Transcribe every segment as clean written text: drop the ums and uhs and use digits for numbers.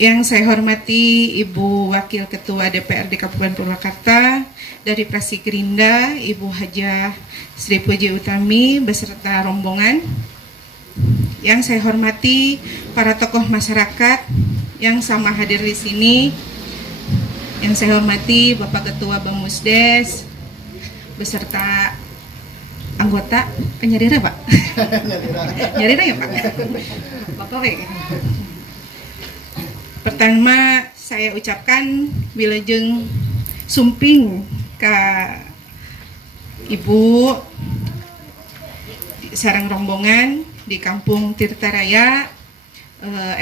Yang saya hormati Ibu Wakil Ketua DPRD Kabupaten Purwakarta dari Praksi Gerinda, Ibu Hajah Sri Puji Utami beserta rombongan. Yang saya hormati para tokoh masyarakat yang sama hadir di sini. Yang saya hormati Bapak Ketua Bamusdes beserta anggota penyadira Pak. Nyadira ya Pak. Bapak ya. Pertama saya ucapkan wilujeng sumping ke Ibu sareng rombongan di Kampung Tirtaraya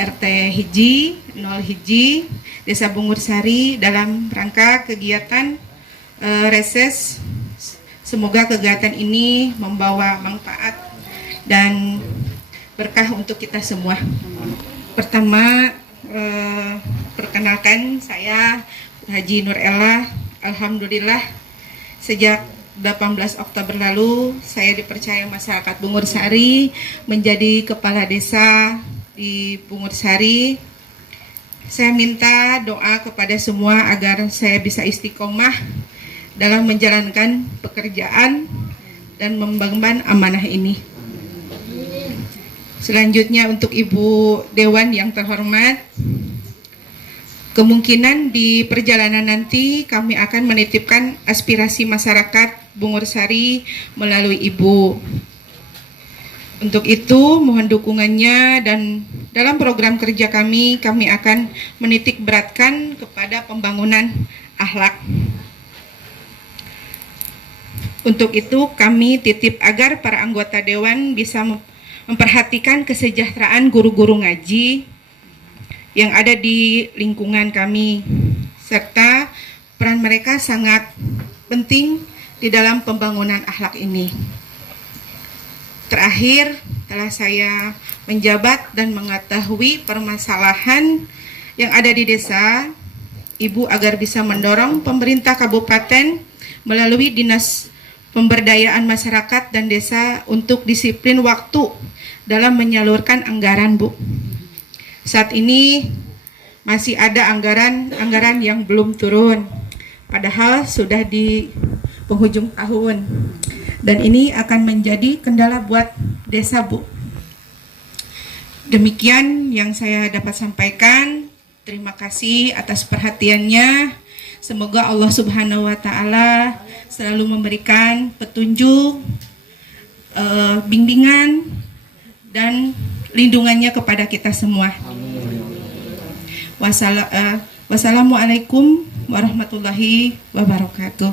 RT Hiji 0 Hiji Desa Bungursari dalam rangka kegiatan reses. Semoga kegiatan ini membawa manfaat dan berkah untuk kita semua. Pertama, perkenalkan saya Haji Nur Ella. Alhamdulillah sejak 18 Oktober lalu saya dipercaya masyarakat Bungursari menjadi kepala desa di Bungursari. Saya minta doa kepada semua agar saya bisa istiqomah dalam menjalankan pekerjaan dan mengemban amanah ini. Selanjutnya untuk Ibu Dewan yang terhormat, kemungkinan di perjalanan nanti kami akan menitipkan aspirasi masyarakat Bungursari melalui Ibu. Untuk itu mohon dukungannya dan dalam program kerja kami akan menitik beratkan kepada pembangunan akhlak. Untuk itu kami titip agar para anggota Dewan bisa memperhatikan kesejahteraan guru-guru ngaji yang ada di lingkungan kami, serta peran mereka sangat penting di dalam pembangunan akhlak ini. Terakhir, setelah saya menjabat dan mengetahui permasalahan yang ada di desa, Ibu agar bisa mendorong pemerintah kabupaten melalui Dinas Pemberdayaan Masyarakat dan Desa untuk disiplin waktu dalam menyalurkan anggaran, Bu. Saat ini masih ada anggaran yang belum turun, padahal sudah di penghujung tahun. Dan ini akan menjadi kendala buat desa, Bu. Demikian yang saya dapat sampaikan. Terima kasih atas perhatiannya. Semoga Allah Subhanahu wa Ta'ala selalu memberikan petunjuk, bimbingan, dan lindungannya kepada kita semua. Wassalamualaikum warahmatullahi wabarakatuh.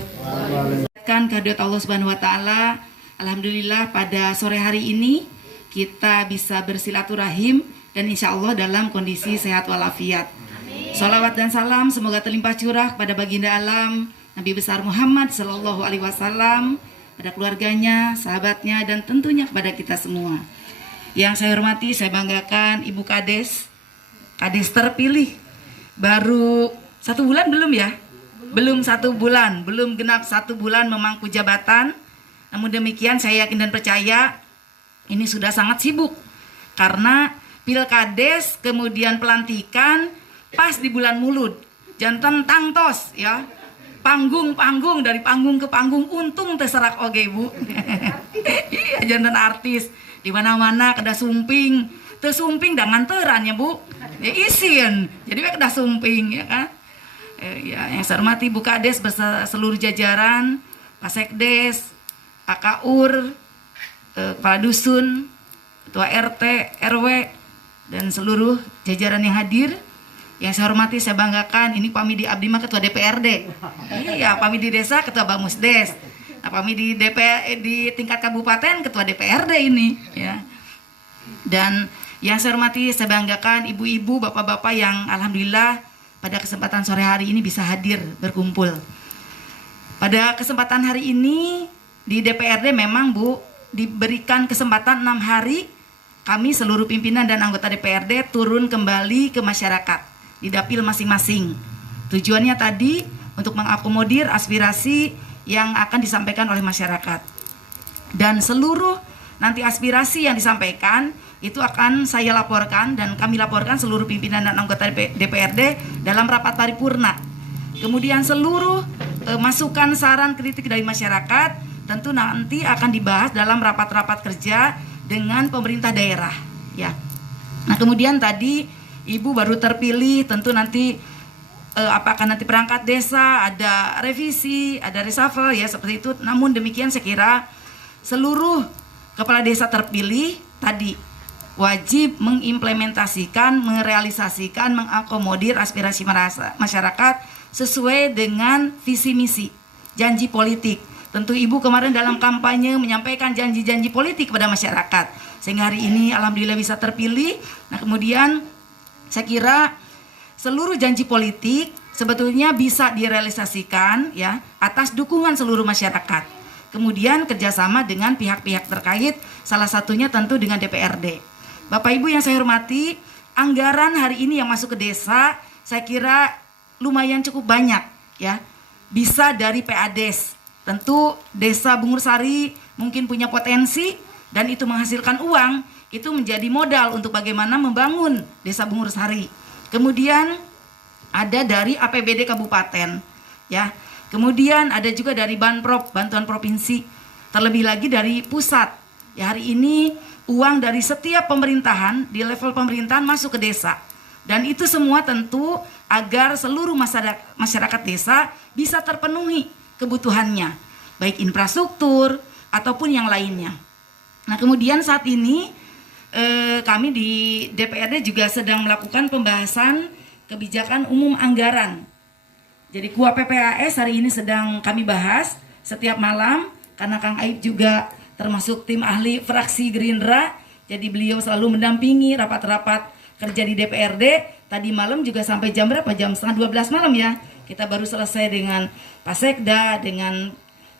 Kehadirat Allah Subhanahu wa Ta'ala, alhamdulillah pada sore hari ini kita bisa bersilaturahim dan insya Allah dalam kondisi sehat walafiat. Salawat dan salam semoga terlimpah curah pada baginda alam Nabi besar Muhammad Sallallahu Alaihi Wasallam, pada keluarganya, sahabatnya, dan tentunya kepada kita semua. Yang saya hormati, saya banggakan Ibu Kades terpilih. Baru 1 bulan belum ya? Belum 1 bulan, belum genap 1 bulan memangku jabatan. Namun demikian saya yakin dan percaya ini sudah sangat sibuk. Karena Pilkades kemudian pelantikan pas di bulan Mulud. Jantan tangtos ya. Panggung dari panggung ke panggung, untung terserak oge Bu. Iya, jantan artis di mana-mana kada sumping, tersumping dengan teran ya Bu. Ya isin. Jadi kada sumping ya kan. Ya, yang saya hormati Bu Kades beserta seluruh jajaran, Pak Sekdes, Pak Kaur, Kepala Dusun, Ketua RT, RW, dan seluruh jajaran yang hadir. Yang saya hormati, saya banggakan, ini Pamidi Abdi mah Ketua DPRD. Iya, Pamidi Desa Ketua Bamusdes. Nah, Pamidi di tingkat kabupaten Ketua DPRD ini ya. Dan yang saya hormati, saya banggakan ibu-ibu, bapak-bapak yang alhamdulillah pada kesempatan sore hari ini bisa hadir berkumpul. Pada kesempatan hari ini di DPRD memang Bu diberikan kesempatan 6 hari kami seluruh pimpinan dan anggota DPRD turun kembali ke masyarakat di dapil masing-masing. Tujuannya tadi untuk mengakomodir aspirasi yang akan disampaikan oleh masyarakat. Dan seluruh nanti aspirasi yang disampaikan itu akan saya laporkan dan kami laporkan seluruh pimpinan dan anggota DPRD dalam rapat paripurna. Kemudian seluruh masukan, saran, kritik dari masyarakat tentu nanti akan dibahas dalam rapat-rapat kerja dengan pemerintah daerah, ya. Nah, kemudian tadi Ibu baru terpilih, tentu nanti apakah nanti perangkat desa ada revisi, ada reshuffle ya seperti itu. Namun demikian saya kira seluruh kepala desa terpilih tadi wajib mengimplementasikan, merealisasikan, mengakomodir aspirasi masyarakat sesuai dengan visi misi, janji politik. Tentu Ibu kemarin dalam kampanye menyampaikan janji-janji politik kepada masyarakat. Sehingga hari ini alhamdulillah bisa terpilih. Nah, kemudian saya kira seluruh janji politik sebetulnya bisa direalisasikan ya atas dukungan seluruh masyarakat. Kemudian kerjasama dengan pihak-pihak terkait, salah satunya tentu dengan DPRD. Bapak Ibu yang saya hormati, anggaran hari ini yang masuk ke desa saya kira lumayan cukup banyak ya. Bisa dari PADES. Tentu desa Bungur Sari mungkin punya potensi dan itu menghasilkan uang, itu menjadi modal untuk bagaimana membangun desa Bungur Sari. Kemudian ada dari APBD kabupaten ya. Kemudian ada juga dari Banprop, bantuan provinsi. Terlebih lagi dari pusat. Ya, hari ini uang dari setiap pemerintahan di level pemerintahan masuk ke desa. Dan itu semua tentu agar seluruh masyarakat desa bisa terpenuhi kebutuhannya, baik infrastruktur ataupun yang lainnya. Nah, kemudian saat ini kami di DPRD juga sedang melakukan pembahasan kebijakan umum anggaran. Jadi KUA PPAS hari ini sedang kami bahas setiap malam karena Kang Aib juga termasuk tim ahli fraksi Gerindra. Jadi beliau selalu mendampingi rapat-rapat kerja di DPRD. Tadi malam juga sampai jam berapa? Jam setengah 12 malam ya. Kita baru selesai dengan Pak Sekda, dengan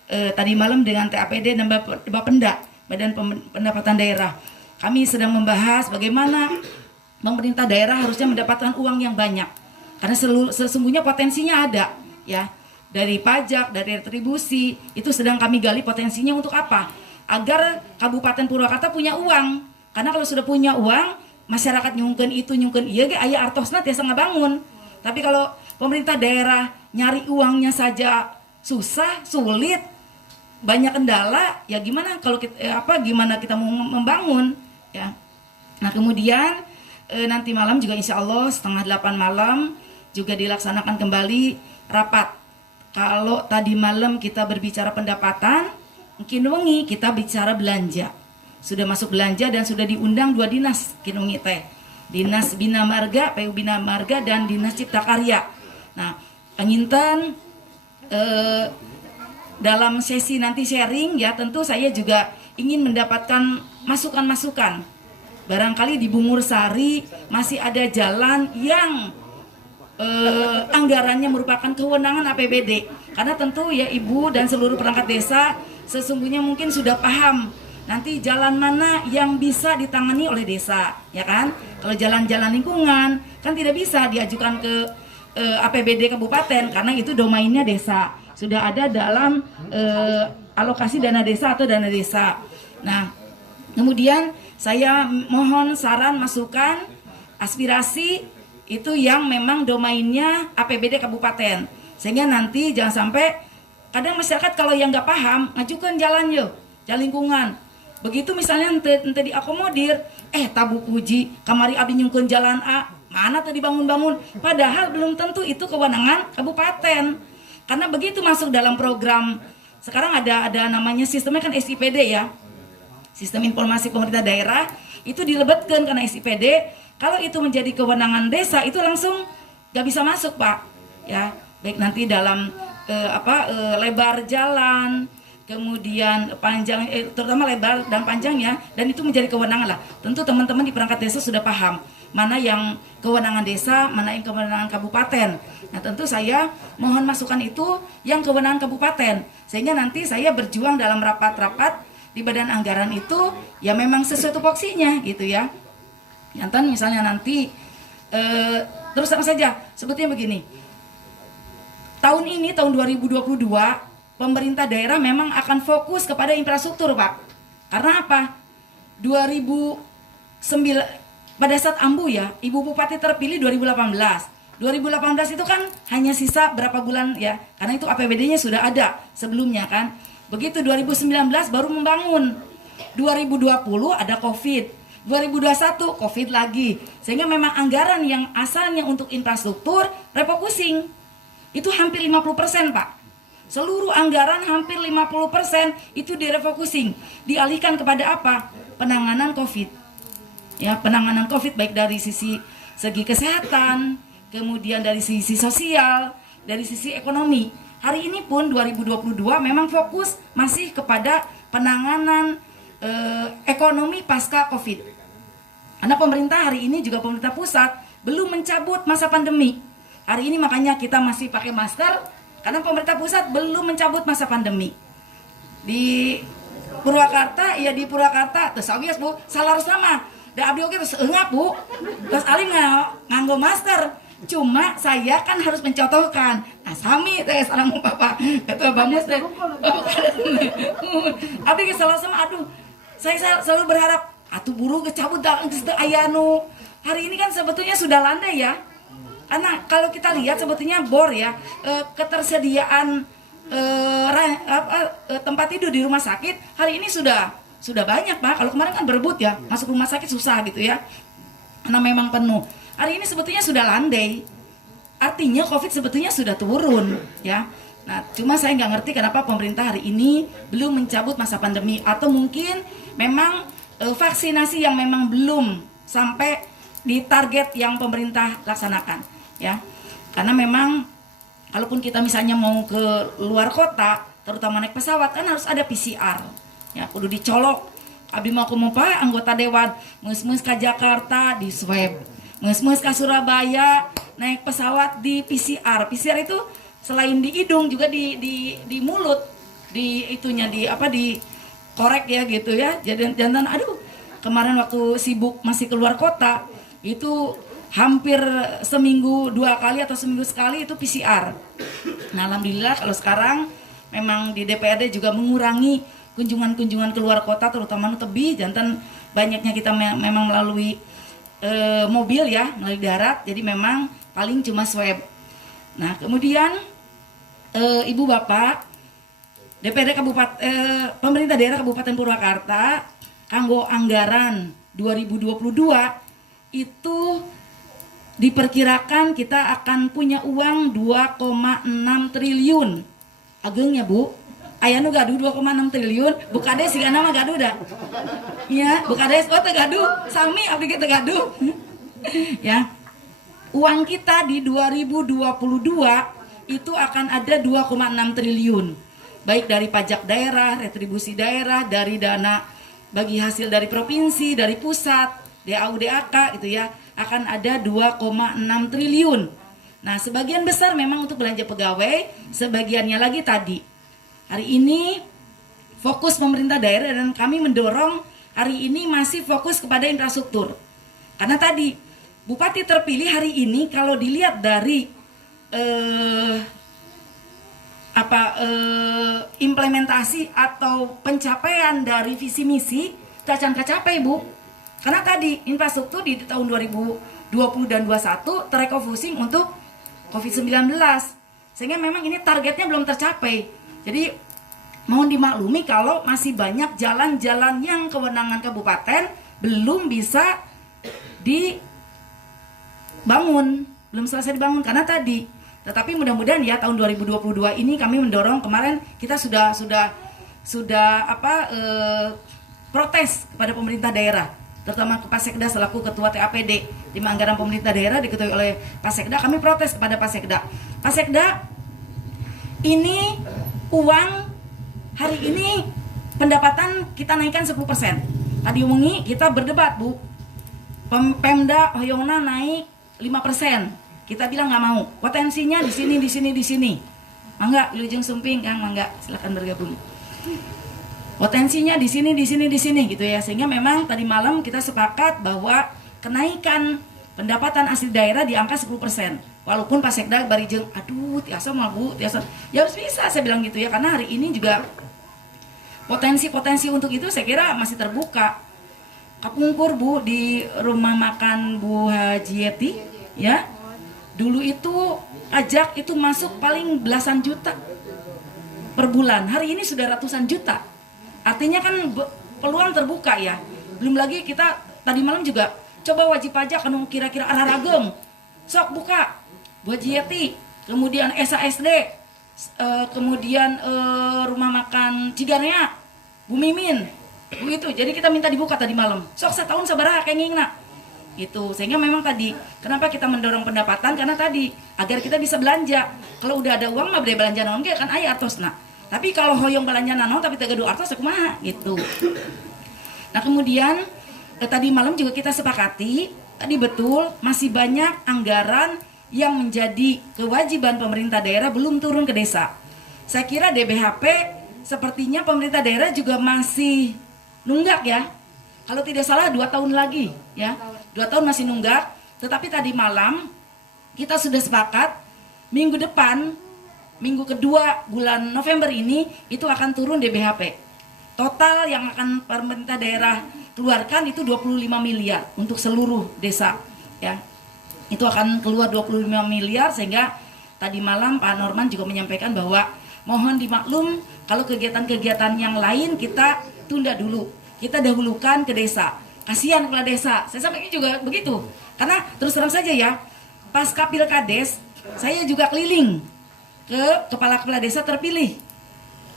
tadi malam dengan TAPD dan Bapenda, Badan Pendapatan Daerah. Kami sedang membahas bagaimana pemerintah daerah harusnya mendapatkan uang yang banyak. Karena sesungguhnya potensinya ada ya. Dari pajak, dari retribusi, itu sedang kami gali potensinya untuk apa? Agar Kabupaten Purwakarta punya uang. Karena kalau sudah punya uang, masyarakat nyungkeun itu nyungkeun iya ge aya artosna tiasa ngabangun. Tapi kalau pemerintah daerah nyari uangnya saja susah, sulit, banyak kendala, ya gimana kalau kita gimana kita mau membangun ya. Nah, kemudian nanti malam juga insya Allah setengah 8 malam juga dilaksanakan kembali rapat. Kalau tadi malam kita berbicara pendapatan, mungkin wengi kita bicara belanja. Sudah masuk belanja dan sudah diundang 2 dinas kinungi teh. Dinas Bina Marga, PU Bina Marga dan Dinas Cipta Karya. Nah, penginten dalam sesi nanti sharing ya tentu saya juga ingin mendapatkan masukan-masukan. Barangkali di Bungur Sari masih ada jalan yang anggarannya merupakan kewenangan APBD. Karena tentu ya Ibu dan seluruh perangkat desa sesungguhnya mungkin sudah paham nanti jalan mana yang bisa ditangani oleh desa, ya kan? Kalau jalan-jalan lingkungan kan tidak bisa diajukan ke APBD kabupaten karena itu domainnya desa. Sudah ada dalam alokasi dana desa atau dana desa. Nah, kemudian saya mohon saran, masukan, aspirasi itu yang memang domainnya APBD kabupaten. Sehingga nanti jangan sampai kadang masyarakat kalau yang nggak paham ngajukan jalan yuk, jalan lingkungan. Begitu misalnya ente diakomodir, tabu puji kamari abdi nyungkeun jalan A, mana tadi bangun-bangun, padahal belum tentu itu kewenangan kabupaten. Karena begitu masuk dalam program sekarang ada namanya sistemnya kan SIPD ya. Sistem Informasi Pemerintah Daerah itu dilebetkan karena SIPD. Kalau itu menjadi kewenangan desa itu langsung gak bisa masuk Pak. Ya, baik nanti dalam lebar jalan, kemudian panjang, terutama lebar dan panjangnya, dan itu menjadi kewenangan lah. Tentu teman-teman di perangkat desa sudah paham mana yang kewenangan desa, mana yang kewenangan kabupaten. Nah, tentu saya mohon masukan itu yang kewenangan kabupaten, sehingga nanti saya berjuang dalam rapat-rapat di badan anggaran itu ya memang sesuai tupoksinya gitu ya. Yantan misalnya nanti terus terang saja sebetulnya begini. Tahun ini tahun 2022 pemerintah daerah memang akan fokus kepada infrastruktur Pak. Karena apa? 2009 pada saat Ambu ya, Ibu Bupati terpilih 2018. 2018 itu kan hanya sisa berapa bulan ya, karena itu APBD-nya sudah ada sebelumnya kan. Begitu 2019 baru membangun. 2020 ada Covid. 2021 Covid lagi. Sehingga memang anggaran yang asalnya untuk infrastruktur refocusing. Itu hampir 50%, Pak. Seluruh anggaran hampir 50% itu direfocusing, dialihkan kepada apa? Penanganan Covid. Ya, penanganan Covid baik dari segi kesehatan, kemudian dari sisi sosial, dari sisi ekonomi. Hari ini pun 2022 memang fokus masih kepada penanganan ekonomi pasca Covid. Karena pemerintah hari ini juga pemerintah pusat belum mencabut masa pandemi. Hari ini makanya kita masih pakai masker karena pemerintah pusat belum mencabut masa pandemi. Di Purwakarta, ya di Purwakarta, terus awias Bu, salah sama. Da abdi oge terus eungap Bu. Terus alim nganggo masker. Cuma saya kan harus mencontohkan. Nah, sami teh sareng Bapak Ketua Bamus teh. Abdi ge salah sama, aduh. Saya selalu berharap atuh buru kecabut da aya nu. Hari ini kan sebetulnya sudah landai ya. Karena kalau kita lihat sebetulnya bor ya, ketersediaan tempat tidur di rumah sakit hari ini sudah banyak Pak. Kalau kemarin kan berebut ya, masuk rumah sakit susah gitu ya. Karena memang penuh. Hari ini sebetulnya sudah landai. Artinya Covid sebetulnya sudah turun ya. Nah, cuma saya nggak ngerti kenapa pemerintah hari ini belum mencabut masa pandemi, atau mungkin memang vaksinasi yang memang belum sampai di target yang pemerintah laksanakan ya. Karena memang kalaupun kita misalnya mau ke luar kota, terutama naik pesawat kan harus ada PCR. Ya, kudu dicolok. Abdi mau kumaha anggota dewan, meus-meus ka Jakarta di swab. Meus-meus ka Surabaya naik pesawat di PCR. PCR itu selain di hidung juga di mulut, di itunya di korek ya gitu ya. Jangan aduh, kemarin waktu sibuk masih keluar kota itu hampir seminggu 2 kali atau seminggu sekali itu PCR. Nah, alhamdulillah kalau sekarang memang di DPRD juga mengurangi kunjungan-kunjungan keluar kota, terutama nu tebih, jantan banyaknya kita memang melalui mobil ya, melalui darat, jadi memang paling cuma swab. Nah, kemudian Ibu Bapak DPRD Kabupaten pemerintah daerah Kabupaten Purwakarta kanggo anggaran 2022 itu diperkirakan kita akan punya uang 2,6 triliun. Agengnya Bu, aya nu gaduh 2,6 triliun, bukades sigana mah gaduh dah. Ya, bukades teh gaduh, sami abdi teh gaduh. Ya. Uang kita di 2022 itu akan ada 2,6 triliun. Baik dari pajak daerah, retribusi daerah, dari dana bagi hasil dari provinsi, dari pusat, DAU DAK gitu ya, akan ada 2,6 triliun. Nah, sebagian besar memang untuk belanja pegawai, sebagiannya lagi tadi. Hari ini fokus pemerintah daerah dan kami mendorong hari ini masih fokus kepada infrastruktur. Karena tadi Bupati terpilih hari ini kalau dilihat dari implementasi atau pencapaian dari visi misi cacan kacapai Bu. Karena tadi infrastruktur di tahun 2020 dan 2021 terefocusing untuk COVID-19. Sehingga memang ini targetnya belum tercapai. Jadi mohon dimaklumi kalau masih banyak jalan-jalan yang kewenangan kabupaten belum bisa dibangun, belum selesai dibangun karena tadi. Tetapi mudah-mudahan ya tahun 2022 ini kami mendorong, kemarin kita sudah protes kepada pemerintah daerah, terutama ke Pak Sekda selaku ketua TAPD di anggaran pemerintah daerah diketuai oleh Pak Sekda. Kami protes kepada Pak Sekda. Pak Sekda, ini uang hari ini pendapatan kita naikkan 10%. Tadi omongi kita berdebat Bu. Pemda hoyongna naik 5%. Kita bilang nggak mau. Potensinya di sini. Mangga, Wilujeng Sumping Kang, mangga, silakan bergabung. Potensinya di sini gitu ya. Sehingga memang tadi malam kita sepakat bahwa kenaikan pendapatan asli daerah di angka 10%. Walaupun Pak Sekda barijeng, aduh tiasa mah Bu, tiasa. Ya harus bisa saya bilang gitu ya, karena hari ini juga potensi untuk itu saya kira masih terbuka. kapungkur Bu di rumah makan Bu Hajieti ya. Dulu itu pajak itu masuk paling belasan juta per bulan. Hari ini sudah ratusan juta. Artinya kan peluang terbuka ya. Belum lagi kita tadi malam juga coba wajib pajak kan kira-kira arah ragem. Sok buka Bu Hajieti, kemudian SASD, kemudian rumah makan Ciganea, Bu Mimin, Bu itu. Jadi kita minta dibuka tadi malam. Sok setahun sabaraha kenging nak. Itu sehingga memang tadi kenapa kita mendorong pendapatan karena tadi agar kita bisa belanja. Kalau udah ada uang mah beli belanja naon ge kan aya artos nak. Tapi kalau hoyong belanja naon tapi teu gaduh artos kumaha gitu. Nah, kemudian tadi malam juga kita sepakati tadi betul masih banyak anggaran yang menjadi kewajiban pemerintah daerah belum turun ke desa. Saya kira DBHP sepertinya pemerintah daerah juga masih nunggak ya. Kalau tidak salah 2 tahun lagi ya. 2 tahun masih nunggak. Tetapi tadi malam kita sudah sepakat minggu depan, minggu kedua bulan November ini itu akan turun DBHP. Total yang akan pemerintah daerah keluarkan itu 25 miliar untuk seluruh desa ya. Itu akan keluar 25 miliar sehingga tadi malam Pak Norman juga menyampaikan bahwa mohon dimaklum kalau kegiatan-kegiatan yang lain kita tunda dulu. Kita dahulukan ke desa. Kasihan kepala desa. Saya sampaikan juga begitu. Karena terus terang saja ya, pasca Pilkades saya juga keliling ke kepala-kepala desa terpilih.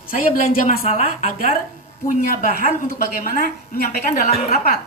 Saya belanja masalah agar punya bahan untuk bagaimana menyampaikan dalam rapat.